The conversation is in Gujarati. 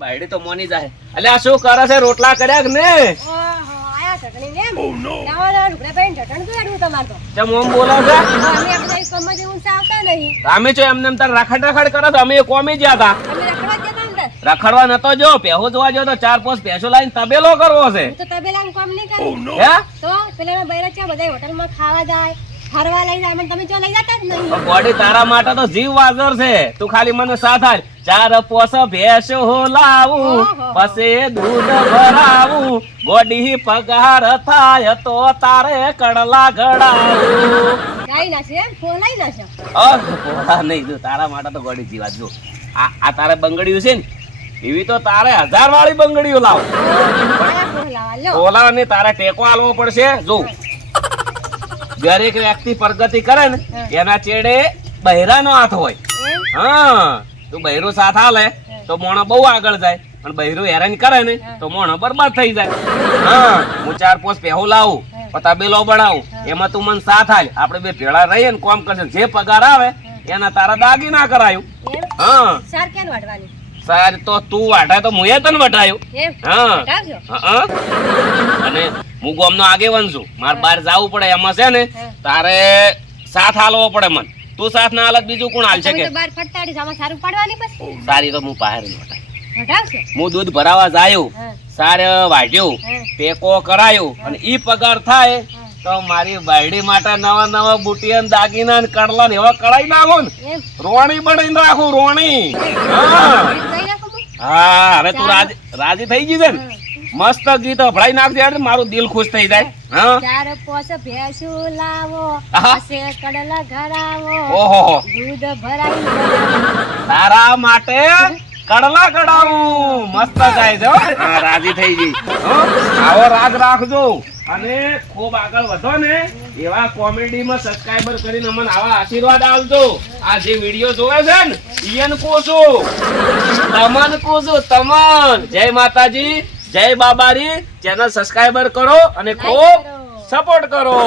બાયડી તો મોની જાય. અલ્યા શું કરે છે? રોટલા કર્યા કે ને રખડવા જ જતા ને નતો જો પેહો જોવા જો તો ચાર પાંચ ભેંસો લાઈન તબેલો કરવો છે. તબેલા કામ નહીં કરું. હે? તો પેલાના બૈરા છે બધા હોટલમાં ખાવા જાય. ફરવા લઈ જાય તમે જો લઈ જતા જ નહીં. બોડી તારા માટે તો જીવ વાજર છે. તું ખાલી મને સાથ આલ ચાર પોસ ભેંસો લાવું પછી દૂધ ભરાવું. ગોડી પગાર થાય તો તારે કડલા ઘડાવું ગાઈ નાખશે એમ? ફોલાઈ નાખશે અહ, પોળા નહીં. જો તારા માટે તો ગોડી જીવા જો આ આ તારે બંગડીયું છે ને? એવી તો તારે હજાર વાળી બંગડીઓ લાવ ઓલા ને તારે ટેકો આલવો પડશે. જો. દરેક વ્યક્તિ પ્રગતિ કરે ને એના ચેડે બહેરાનો હાથ હોય. હા. તું બહેરો સાથ હાલે તો મોણો બહુ આગળ જાય. પણ બહેરો હેરાન કરે ને તો મોણો બરબાદ થઈ જાય. હા. હું ચાર પોસ પહેવું લાવું પતાબેલો બનાવું. એમાં તું મને સાથ હાલ આપણે બે ભેળા રહીએ ને કોમ કરશે. જે પગાર આવે એના તારા દાગી ના કરાયું હા. સાર કેમ વાટવાની સાર તો તું વાટાય તો મુએ તને વટાયો હા. હા અને હું ગોમનો આગેવાન છું. મારે બહાર જવું પડે એમાં છે ને તારે સાથ હાલવો પડે મન. તું સાથ ના હાલત બીજું કોણ હાલશે કે? બાર ફટતાડી આમાં સારું પાડવાની પછી? સારી તો હું બહાર વટાય હું દૂધ ભરાવા જાયો સાર વાઢ્યું ટેકો કરાયો અને ઈ પગાર થાય તો મારી બાયડી માટે નવા નવા બુટિયા ને દાગીના કડલા ને એવા કડાઈ નાખો ને. રોણી બનાવીને રાખું રોણી. હા. નાખો. હા હવે તું રાજી રાજી થઈ ગઈ છે ને? મસ્ત ગીત ભળાઈ નાખજે એટલે મારું દિલ ખુશ થઈ જાય. હા? ચાર પોસ ભેંસું લાવો હશે કડલા ઘરાવો ઓહો દૂધ ભરાઈ તારા માટે કડલા કડાવું મસ્ત ગાય છે હા. રાજી થઈ ગઈ. આવો રાગ રાખજો. અને ખૂબ આગળ વધો ને એવા કોમેડી માં સબસ્ક્રાઇબર કરીને અમને આવા આશીર્વાદ આપજો. આ જે વીડિયો જોવે છે ને ઈયન કોસો. તમન કોસો તમન. જય માતાજી જય બાબારી. ચેનલ સબસ્ક્રાઇબર કરો અને ખૂબ સપોર્ટ કરો.